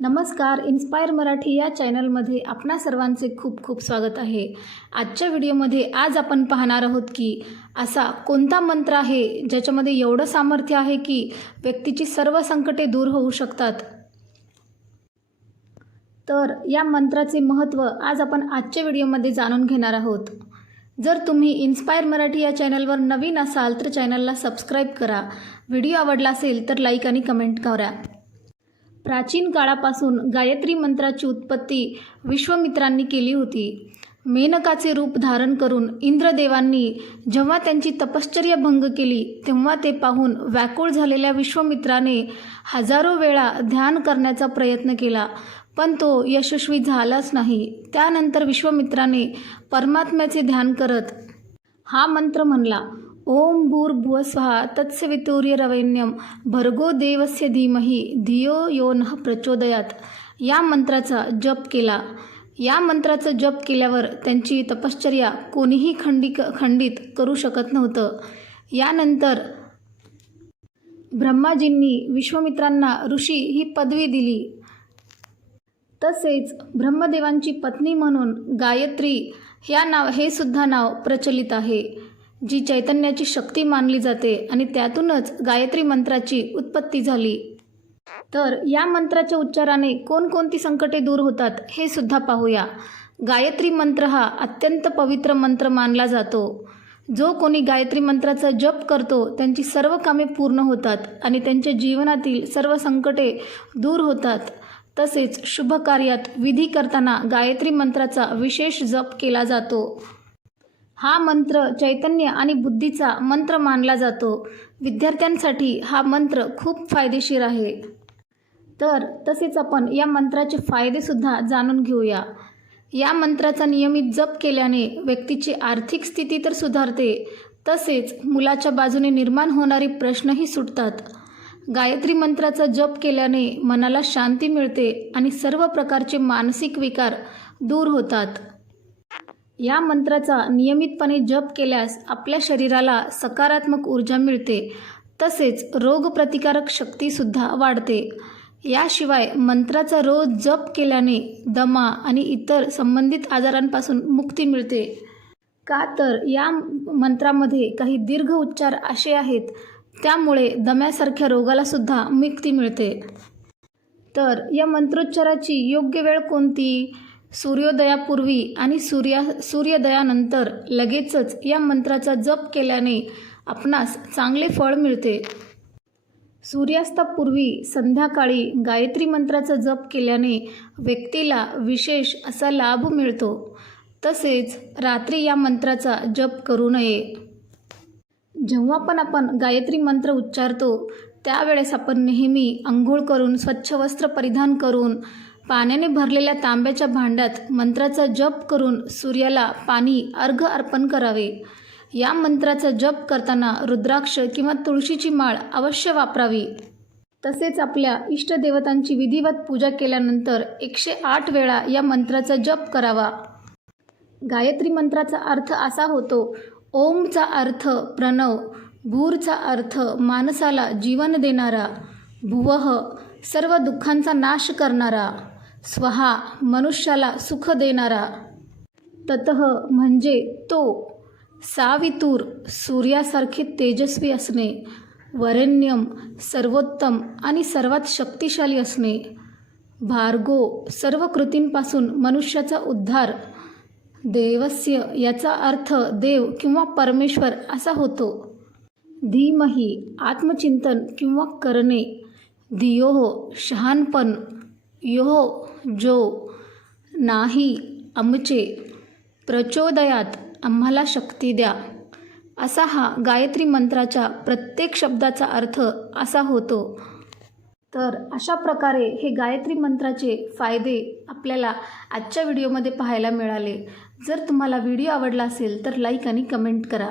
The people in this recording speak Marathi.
नमस्कार. इन्स्पायर मराठी या चॅनलमध्ये आपणा सर्वांचे खूप खूप स्वागत आहे. आजच्या व्हिडिओमध्ये आज आपण पाहणार आहोत की असा कोणता मंत्र आहे ज्याच्यामध्ये एवढं सामर्थ्य आहे की व्यक्तीची सर्व संकटे दूर होऊ शकतात. तर या मंत्राचे महत्त्व आज आपण आजच्या व्हिडिओमध्ये जाणून घेणार आहोत. जर तुम्ही इन्स्पायर मराठी या चॅनलवर नवीन असाल तर चॅनलला सबस्क्राईब करा. व्हिडिओ आवडला असेल तर लाईक आणि कमेंट करा. प्राचीन काळापासून गायत्री मंत्राची उत्पत्ती विश्वामित्रांनी केली होती. मेनकाचे रूप धारण करून इंद्रदेवांनी जेव्हा त्यांची तपश्चर्या भंग केली तेव्हा ते पाहून व्याकुळ झालेल्या विश्वामित्राने हजारो वेळा ध्यान करण्याचा प्रयत्न केला, पण तो यशस्वी झालाच नाही. त्यानंतर विश्वामित्राने परमात्म्याचे ध्यान करत हा मंत्र म्हणला, ओम भूर्भुवस्वः तत्सवितुर्वरेण्यं भर्गो देवस्य धीमहि धियो यो नः प्रचोदयात. या मंत्राचा जप केला. या मंत्राचा जप केल्यावर त्यांची तपश्चर्या कोणीही खंडित करू शकत नव्हतं. यानंतर ब्रह्माजींनी विश्वामित्रांना ऋषी ही पदवी दिली. तसेच ब्रह्मदेवांची पत्नी म्हणून गायत्री हे सुद्धा नाव प्रचलित आहे, जी चैतन्याची शक्ती मानली जाते आणि त्यातूनच गायत्री मंत्राची उत्पत्ती झाली. तर या मंत्राच्या उच्चाराने कोणकोणती संकटे दूर होतात हे सुद्धा पाहूया. गायत्री मंत्र हा अत्यंत पवित्र मंत्र मानला जातो. जो कोणी गायत्री मंत्राचा जप करतो त्यांची सर्व कामे पूर्ण होतात आणि त्यांच्या जीवनातील सर्व संकटे दूर होतात. तसेच शुभ कार्यात विधी करताना गायत्री मंत्राचा विशेष जप केला जातो. हा मंत्र चैतन्य आणि बुद्धीचा मंत्र मानला जातो. विद्यार्थ्यांसाठी हा मंत्र खूप फायदेशीर आहे. तर तसेच आपण या मंत्राचे फायदेसुद्धा जाणून घेऊया. या मंत्राचा नियमित जप केल्याने व्यक्तीची आर्थिक स्थिती तर सुधारते, तसेच मुलाच्या बाजूने निर्माण होणारे प्रश्नही सुटतात. गायत्री मंत्राचा जप केल्याने मनाला शांती मिळते आणि सर्व प्रकारचे मानसिक विकार दूर होतात. या मंत्राचा नियमितपणे जप केल्यास आपल्या शरीराला सकारात्मक ऊर्जा मिळते, तसेच रोगप्रतिकारक शक्तीसुद्धा वाढते. याशिवाय मंत्राचा रोज जप केल्याने दमा आणि इतर संबंधित आजारांपासून मुक्ती मिळते. का तर या मंत्रामध्ये काही दीर्घ उच्चार असे आहेत, त्यामुळे दम्यासारख्या रोगालासुद्धा मुक्ती मिळते. तर या मंत्रोच्चाराची योग्य वेळ कोणती? सूर्योदयापूर्वी आणि सूर्योदयानंतर लगेचच या मंत्राचा जप केल्याने आपणास चांगले फळ मिळते. सूर्यास्तापूर्वी संध्याकाळी गायत्री मंत्राचा जप केल्याने व्यक्तीला विशेष असा लाभ मिळतो. तसेच रात्री या मंत्राचा जप करू नये. जेव्हा पण आपण गायत्री मंत्र उच्चारतो त्यावेळेस आपण नेहमी अंघोळ करून स्वच्छ वस्त्र परिधान करून पाण्याने भरलेल्या तांब्याच्या भांड्यात मंत्राचा जप करून सूर्याला पाणी अर्घ्य अर्पण करावे. या मंत्राचा जप करताना रुद्राक्ष किंवा तुळशीची माळ अवश्य वापरावी. तसेच आपल्या इष्टदेवतांची विधिवत पूजा केल्यानंतर 108 वेळा या मंत्राचा जप करावा. गायत्री मंत्राचा अर्थ असा होतो, ओमचा अर्थ प्रणव, भूरचा अर्थ माणसाला जीवन देणारा, भुवः सर्व दुःखांचा नाश करणारा, स्वहा मनुष्याला सुख देणारा, ततः म्हणजे तो, सावितुर सूर्यासारखे तेजस्वी असणे, वरेण्यम सर्वोत्तम आणि सर्वात शक्तिशाली असणे, भार्गो सर्व कृतींपासून मनुष्याचा उद्धार, देवस्य याचा अर्थ देव किंवा परमेश्वर असा होतो, धीमहि आत्मचिंतन किंवा करणे, धियोः शहाणपण, योः जो, नाही आमचे, प्रचोदयात आम्हाला शक्ती द्या. असा हा गायत्री मंत्राच्या प्रत्येक शब्दाचा अर्थ असा होतो. तर अशा प्रकारे हे गायत्री मंत्राचे फायदे आपल्याला आजच्या व्हिडिओमध्ये पाहायला मिळाले. जर तुम्हाला व्हिडिओ आवडला असेल तर लाईक आणि कमेंट करा.